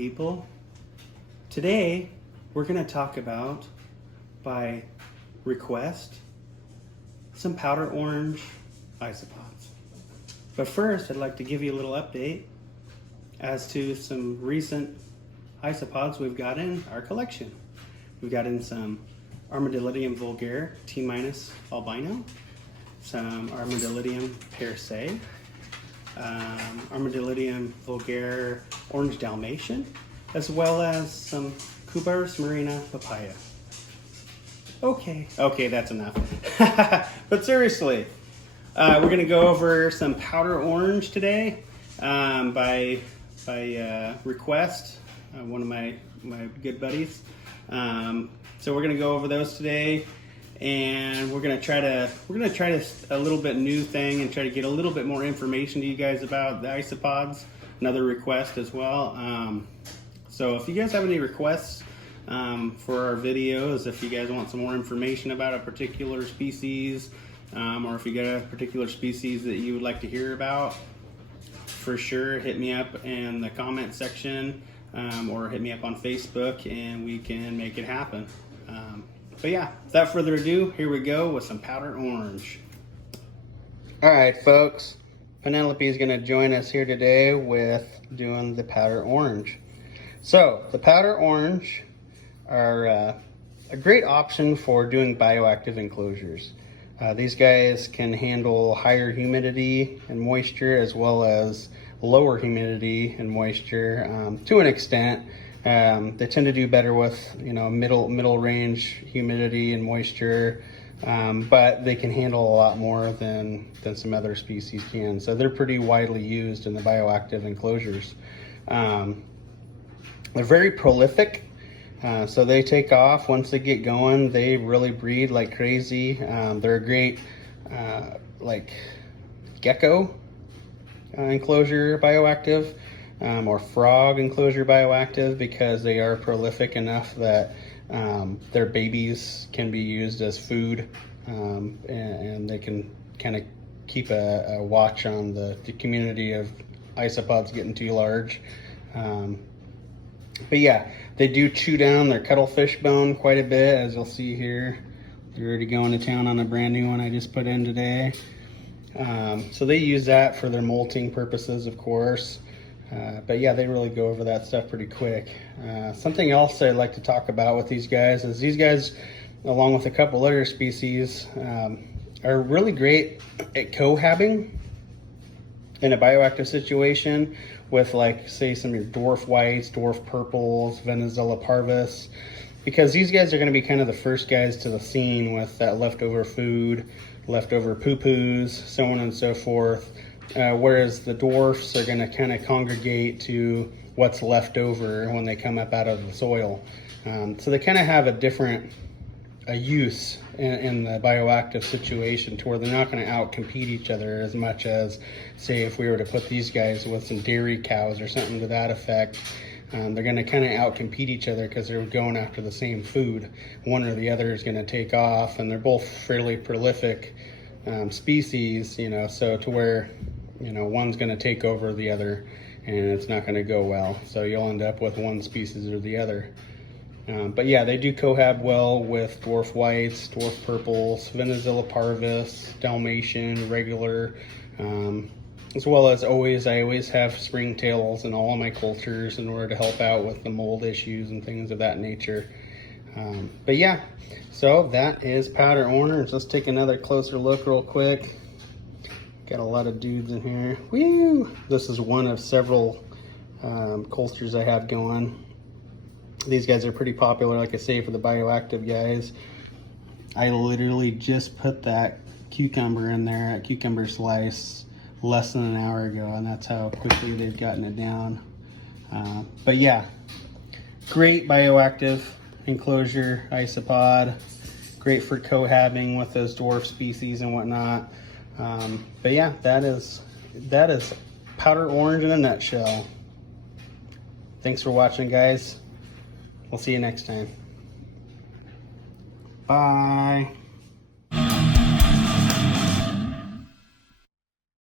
people. Today we're going to talk about, by request, some powder orange isopods. But first I'd like to give you a little update as to some recent isopods we've got in our collection. We've got in some Armadillidium vulgare T- albino, some Armadillidium per se, Armadillidium vulgare orange Dalmatian, as well as some Cubaris marina papaya. Okay, that's enough. But seriously, we're going to go over some powder orange today by request, one of my good buddies. So we're going to go over those today, and we're going to try a little bit new thing and try to get a little bit more information to you guys about the isopods. Another request as well. So if you guys have any requests for our videos, if you guys want some more information about a particular species, or if you got a particular species that you would like to hear about, for sure hit me up in the comment section, or hit me up on Facebook and we can make it happen. But yeah, without further ado, here we go with some powder orange. All right, folks, Penelope is going to join us here today with doing the powder orange. So the powder orange are a great option for doing bioactive enclosures. These guys can handle higher humidity and moisture, as well as lower humidity and moisture to an extent. They tend to do better with middle range humidity and moisture, but they can handle a lot more than some other species can. So they're pretty widely used in the bioactive enclosures. They're very prolific. So they take off once they get going. They really breed like crazy. They're a great like gecko enclosure bioactive, or frog enclosure bioactive, because they are prolific enough that their babies can be used as food, and they can kind of keep a watch on the community of isopods getting too large. But yeah, they do chew down their cuttlefish bone quite a bit, as you'll see here. They're already going to town on a brand new one I just put in today. So they use that for their molting purposes, of course. But yeah, they really go over that stuff pretty quick. Something else I'd like to talk about with these guys is these guys, along with a couple other species, are really great at cohabbing in a bioactive situation with, like, say, some of your dwarf whites, dwarf purples, Venezuela parvis, because these guys are going to be kind of the first guys to the scene with that leftover food, leftover poo-poos, so on and so forth, whereas the dwarfs are going to kind of congregate to what's left over when they come up out of the soil. So they kind of have a different use in the bioactive situation, to where they're not going to out-compete each other as much as, say, if we were to put these guys with some dairy cows or something to that effect. They're going to kind of out-compete each other because they're going after the same food. One or the other is going to take off, and they're both fairly prolific species, so to where, one's going to take over the other, and it's not going to go well. So you'll end up with one species or the other. But yeah, they do cohab well with dwarf whites, dwarf purples, Venezuela parvis, Dalmatian, regular, as well as I always have springtails in all of my cultures in order to help out with the mold issues and things of that nature. But yeah, so that is powder orange. Let's take another closer look real quick. Got a lot of dudes in here. Woo! This is one of several cultures I have going. These guys are pretty popular, like I say, for the bioactive guys. I literally just put that cucumber in there, a cucumber slice, less than an hour ago, and that's how quickly they've gotten it down. But yeah, great bioactive enclosure isopod, great for cohabbing with those dwarf species and whatnot. But yeah, that is powder orange in a nutshell. Thanks for watching, guys. We'll see you next time. Bye.